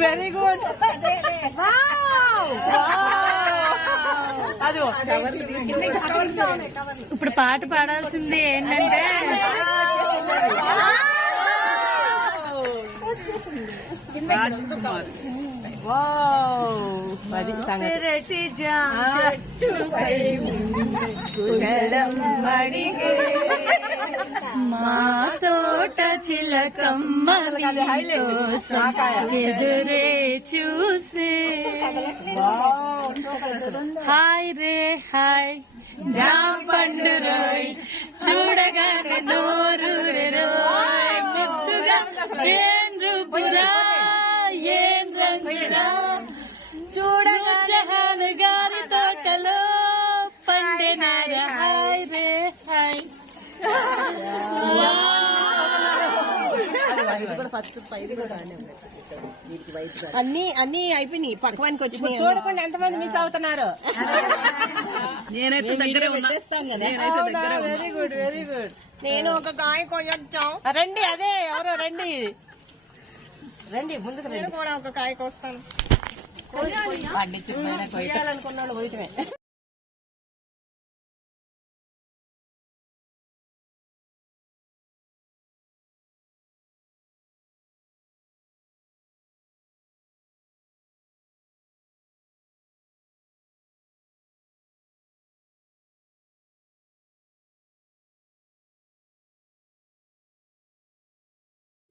Very good అది ఇప్పుడు పాట పాడాల్సింది ఏంటంటే రాజ్ కుమార్ పెరటి కుశలం అడిగే మా తోట చిలకమ్మ ఎదురే చూసే. హాయ్ రే హాయ్. జాంపండు రోయ్. చూడగానే నోరు రోయ్. ముద్దుగా ఏం రూపురా ఏం రంగురా అన్ని అన్ని అయిపోయినాయి. పక్వానికి వచ్చినాయి చూడకుండా ఎంతమంది మిస్ అవుతున్నారు? నేనైతే దగ్గరే ఉన్నా. నేనైతే దగ్గరే ఉన్నా. వెరీ గుడ్ వెరీ గుడ్ నేను ఒక కాయ కొయ్యొచ్చాం. రండి అదే ఎవరో రండి. రండి ముందుకు రండి. కూడా ఒక కాయ కోస్తాను. చేయాలనుకున్న వాళ్ళు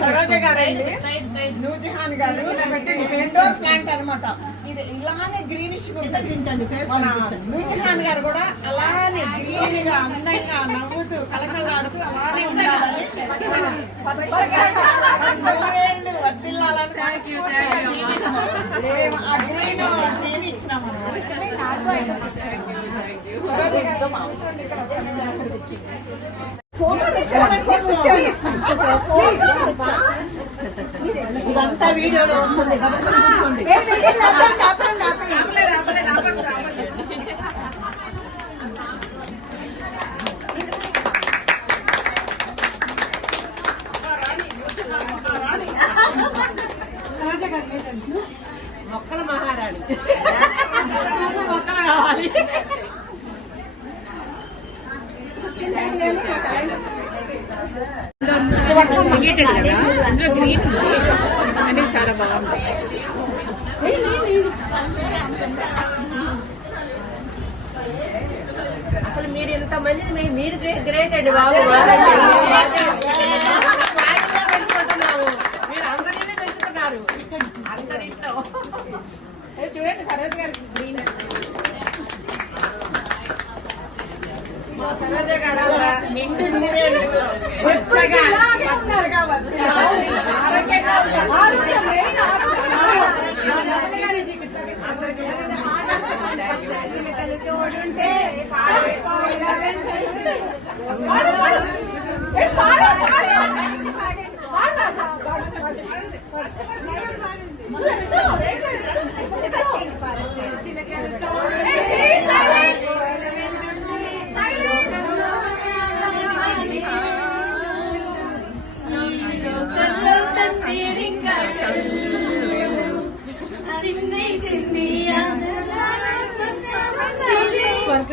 సరోజ గారండి నూజహాన్ గారు ఇండోర్ ప్లాంట్ అనమాట ఇది ఇలానే గ్రీనిష్ నూజహాన్ గారు కూడా అలానే గ్రీన్గా అందంగా నవ్వుతూ కలకలాడుతూ అలానే ఉండాలని ఆ గ్రీన్ గ్రీన్ ఇచ్చినాం. ఫోటో తీసుకోవడానికి వచ్చాను. ఇదంతా వీడియోలో వస్తుంది. మొక్కల మహారాణి ముందు మొక్కలు కావాలి అని చాలా బాగుంది అసలు మీరు ఇంత మంది మీరు గ్రేట్ అండి బాబు. మీరు అందరినీ పెంచుతున్నారు. అందరింట్లో చూడండి సరోజ్ గారు. గ్రీన్ మా సరోజ గారు కూడా నిండు నూరేళ్ళు వచ్చగా వచ్చగా వచ్చిన లోకంలో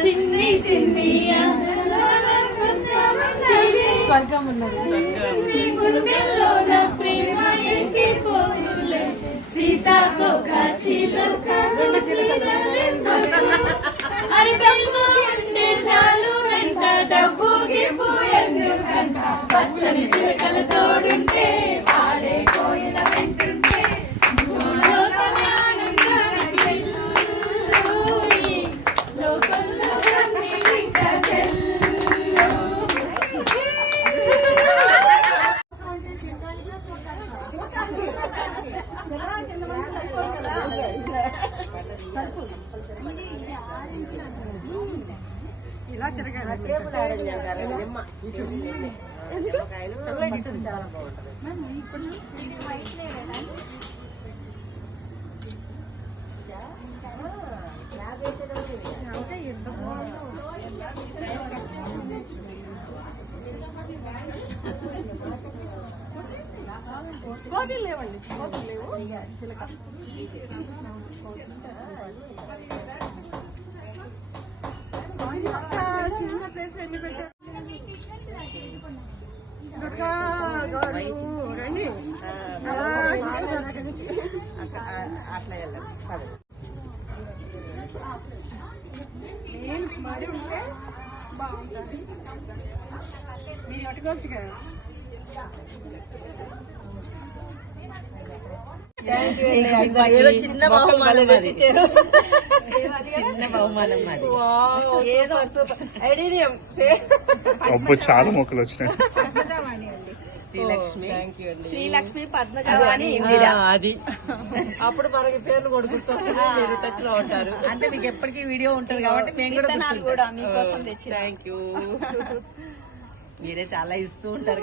చిన్ని చిన్ని స్వర్గం ఉన్నది. సీతాకొక చిలుక చాలు అంట డబ్బుకి తోడుంటే అట్లా వెళ్ళాం ఏదో చిన్న బహుమానం అది. చిన్న బహుమానం అది. ఏదో ఐడియం అబ్బో చాలా మొక్కలు వచ్చినాయి. శ్రీలక్ష్మి. శ్రీలక్ష్మి ఇందిరా. అది. అప్పుడు మనకి పేర్లు కొడుకుంటారు టచ్లో ఉంటారు. అంటే మీకు ఎప్పటికీ వీడియో ఉంటది కాబట్టి మేము కూడా మీకోసం. థ్యాంక్ యూ మీరే చాలా ఇస్తూ ఉంటారు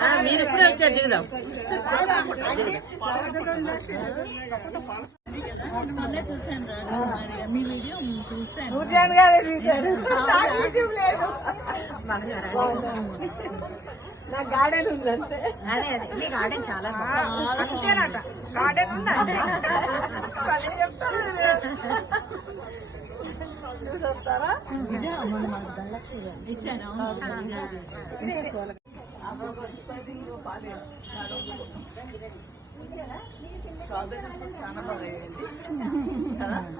ఆ, మీరు ఇప్పుడే వచ్చారు దిగుదాం. నూర్జాన్ గారే చూశారు యూట్యూబ్ లేదు. నా గార్డెన్ ఉంది అంతే. అదే అదే. మీ గార్డెన్ చాలా అంతేనట. గార్డెన్ ఉంది భలే చూసొస్తారా? కూర్చోండి అంటున్నారు తప్పకుండా మనకు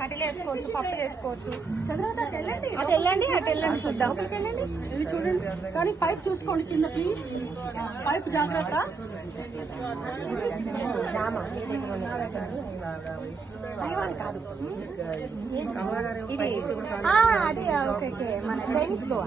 కట్టెలు వేసుకోవచ్చు పప్పులు వేసుకోవచ్చు. అటు వెళ్ళండి అటు వెళ్ళండి చూద్దాం. ఇది చూడండి. కానీ పైప్ చూసుకోండి కింద ప్లీజ్ పైప్ జాగ్రత్త. ఆ, అది ఓకే ఓకే. మన చైనీస్ గోవా.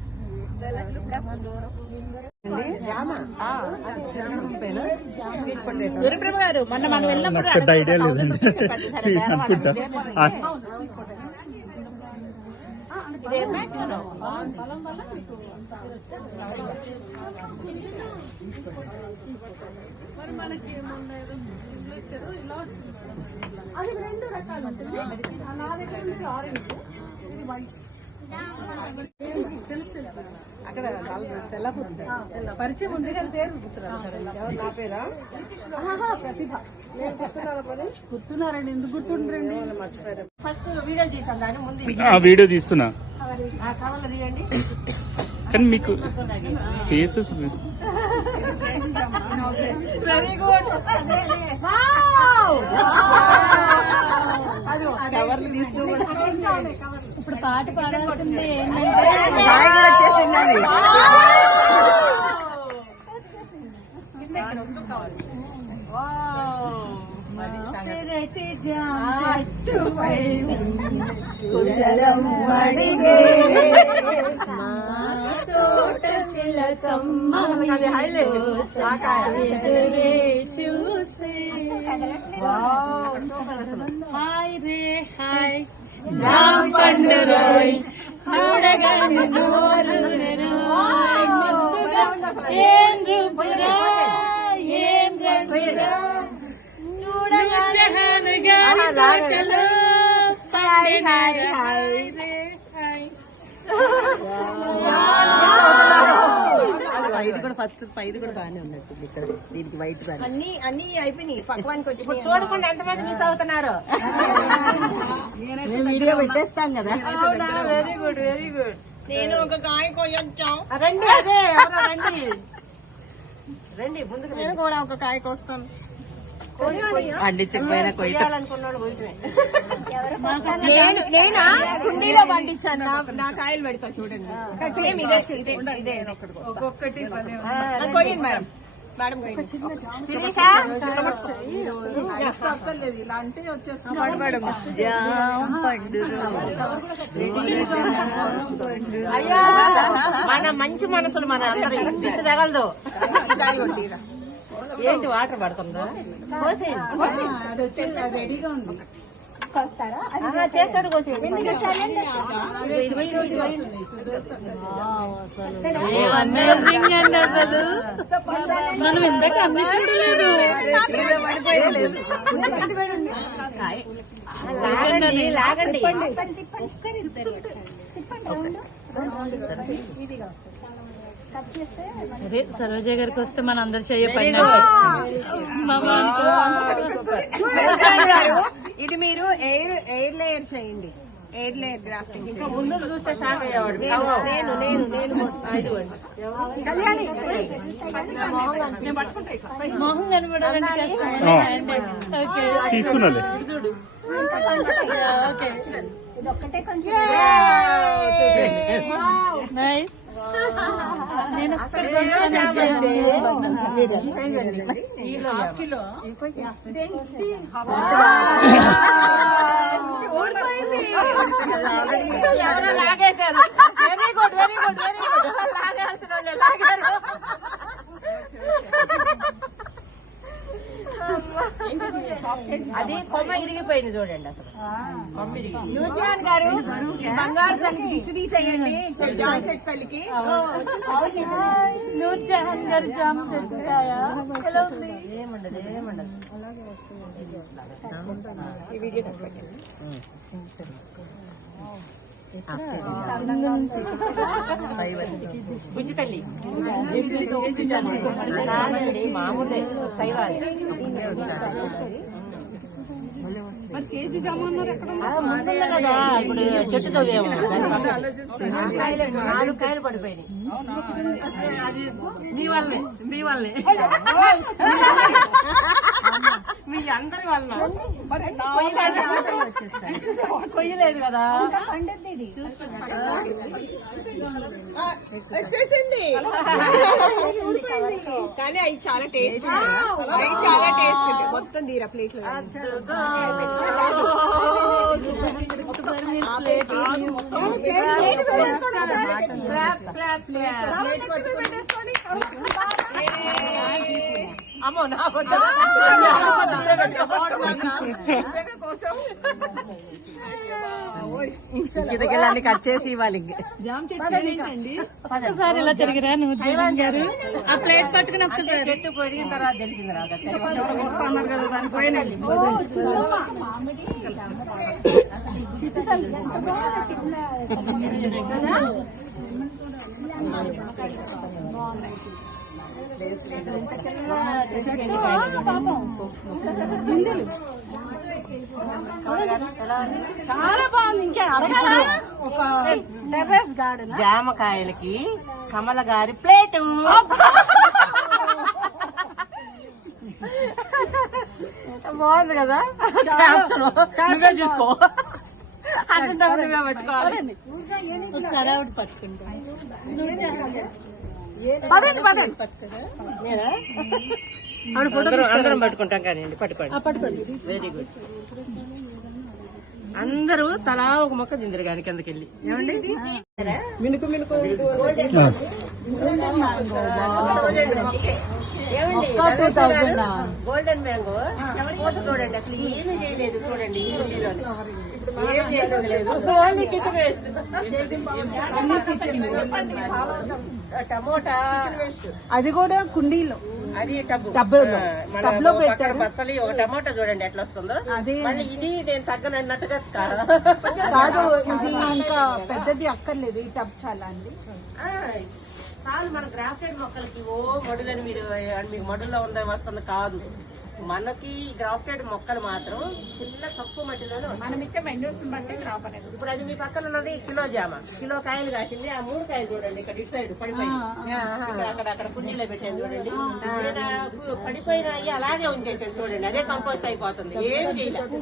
సూర్యప్రభ గారు మొన్న మనం వెళ్ళినప్పుడు పెద్ద ఐడియా లేదండి. అనుకుంటా అది రెండు రకాలు ఉంటుంది ఆ. నా దగ్గర ఉంది ఆరెంజ్ ఇది వైట్ తెలుసు తెలుసు అక్కడ తెల్లపూర్ పరిచయం ఉంది కానీ పేరు ప్రతిభ గుర్తున్నారండి ఎందుకు గుర్తుండ్రండి ఫస్ట్ వీడియో తీసాను దాన్ని ముందు ఆ, వీడియో తీస్తున్నా ఆ కవర్లో తీయండి కానీ మీకు ఫేసెస్ వెరీ గుడ్ ఇప్పుడు పాట పాడాల్సింది పెరటి తోట చిలకమ్మ హాయ్ రే హాయ్. జామ పండు రోయ్ చూడగానే నోరు ఏం రూపురా ఏం రంగురా చూడగానే ఇది కూడా ఫస్ట్ ఇది కూడా బాగానే ఉన్నట్టుంది ఇక్కడ. దీనికి వైట్ అన్ని అన్ని అయిపోయినాయి. పక్వానికి వచ్చి ఇప్పుడు చూడకుండా ఎంతమంది మిస్ అవుతున్నారు? వీడియో పెట్టేస్తాం కదా. వెరీ గుడ్ వెరీ గుడ్ నేను ఒక కాయ కొయ్యొచ్చాం. రండి అదే ఎవరో రండి. రండి ముందుకు నేను కూడా ఒక కాయ కోస్తాను. పండించకపోయినా నేను కుండీలో పండించాను. నా నా కాయలు పెడతా చూడండి. సేమ్ ఇదే ఇదే ఒక్కొక్కటి కొయ్యండి మేడం. అక్కర్లేదు ఇలా అంటే మన మంచి మనసులు మన అందరి దిక్కు తగలదు. ఏంటి వాటర్ పడుతుందా? అది వచ్చి అది రెడీగా ఉంది. చేస్తాడు అసలు మనం ఇందాక అన్ని చూడలేదు లాగండి లాగండి సరే సరోజ గారికి వస్తే మన అందరు మామ ఇది మీరు ఎయిర్ ఎయిర్ లేయర్ చేయండి ఎయిర్ లేయర్ గ్రాఫ్టింగ్ ఇంకా ముందు చూస్తే షాక్ అయ్యేవాడు. నేను నేను నేను. మొహం కనబడాలని చేస్తాను ఆ, ఓకే. తీస్తున్నాలే. Nice లాగేశారు. Very good very good very good లాగాల్సిన వాళ్ళే లాగారు. అది కొమ్మ ఇరిగిపోయింది చూడండి అసలు. కొమ్మ ఇరిగి నూర్జహాన్ గారు ఈ బంగారు తల్లికి ఇచ్చి తీసేయండి జాన్ సెట్ తల్లికి. జహాన్ గారి జామ్ ఏముండదు ఏముండదు. తల్లి మామూలే శైవాలి. ముందుంది కదా ఇప్పుడు చెట్టు తవ్వేమో. నాలుగు కాయలు పడిపోయినాయి. మీ వల్లే మీ వల్లే అందరి వల్ల. కొయ్యలేదు. కదా. వచ్చేసింది. కానీ అవి చాలా టేస్ట్ అవి చాలా టేస్ట్ ఉంటాయి. మొత్తం తీరా ప్లేట్లో అమ్మో నా కిందకెళ్ళి కట్ చేసి ఇవ్వాలి ఇంక. ఒకసారి ఇలా తిరిగిరా నువ్వు గారు? ఆ ప్లేట్ పట్టుకుని ఒక్కసారి. చెట్టు పొడిగిన తర్వాత తెలిసింది నాకు. చాలా బాగుంది. ఇంకా అడగాల ఒక టెర్రస్ గార్డెన్? జామకాయలకి కమల గారి ప్లేటు. బాగుంది కదా? క్యాప్షన్ నువ్వే చూసుకో అక్కడ నువ్వే పెట్టుకోవాలి. ఒకసారి ఆవిడ పట్టుకుంటా. పదండి పదండి. అందరం అందరం పట్టుకుంటాం కానీ పట్టుకోండి. పట్టుకోండి. వెరీ గుడ్ అందరూ తలా ఒక మొక్క తిందరు కానీ కిందకి వెళ్ళి ఏమండి? మినుకు మినుకు. Golden mango. చూడండి అసలు ఏమీ చేయలేదు చూడండి. ఏం చేయలేదు. టమోటా. అది కూడా కుండీలో. అది టబ్లో ఒక పక్కన పెట్టారు. బచ్చలి ఒక టమాటా చూడండి ఎట్లా వస్తుందో. అది. ఇది నేను తగ్గనన్నట్టుగా కాదు. కాదు ఇది ఇంకా పెద్దది అక్కర్లేదు. ఈ టబ్ చాలా అండి. ఆ, చాలు మన గ్రాఫ్టెడ్ మొక్కలకి ఓ మడులని మీరు మీకు మడుల్లో ఉందని వస్తుంది కాదు. మనకి గ్రాఫ్టెడ్ మొక్కలు మాత్రం చిన్న తక్కువ మట్టిలోనే. మనం ఇచ్చే మెన్యూస్ బట్టి క్రాప్ అనేది ఇప్పుడు అది మీ పక్కన ఉన్నది కిలో జామ. కిలో కాయలు కాసింది ఆ మూడు కాయలు చూడండి ఇక్కడ ఇటు సైడ్ పడిపోయి. ఇక్కడ అక్కడ అక్కడ కుండీలో పెట్టాను చూడండి. పడిపోయిన అలాగే ఉంచేసాను చూడండి. అదే కంపోస్ట్ అయిపోతుంది. ఏం చేయలేదు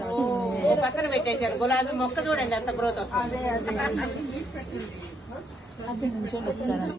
పక్కన పెట్టేశాను గులాబీ మొక్క చూడండి ఎంత గ్రోత్ వస్తుంది.